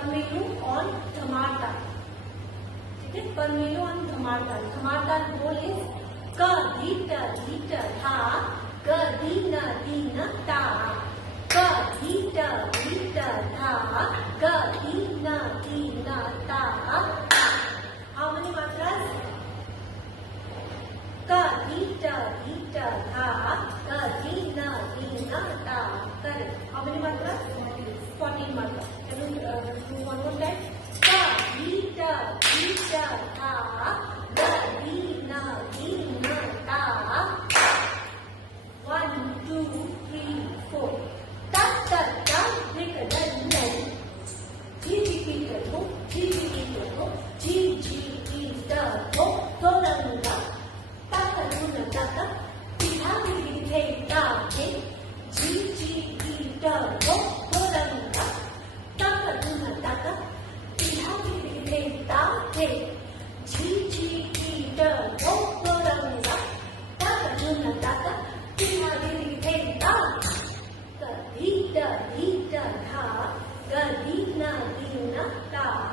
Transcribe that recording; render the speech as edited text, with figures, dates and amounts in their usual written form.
पर मेनू ऑन धमाल. ठीक है, पर मेनू ऑन धमाल. धमाल बोल इज क धी ट था, ग धी न ता, क धी ट था, ग धी न ता. How many matras? क धी ट था, ग धी न ता. Correct. How many matras? 14 matras. Can you do one more time? क धी ट था, ग धी न ता. 1, 2, 3, 4. Ta ta ta, make a dun dun. G G G go, G G G go, G G G go, go dun dun. Ta ta dun ta ta, T ha G G T ta T. G G G go, go dun dun. Ta ta dun ta ta, T ha G G T ta T. G G G go, go dun dun. Ta ta dun ta ta. धी ट था, ग धी न ता.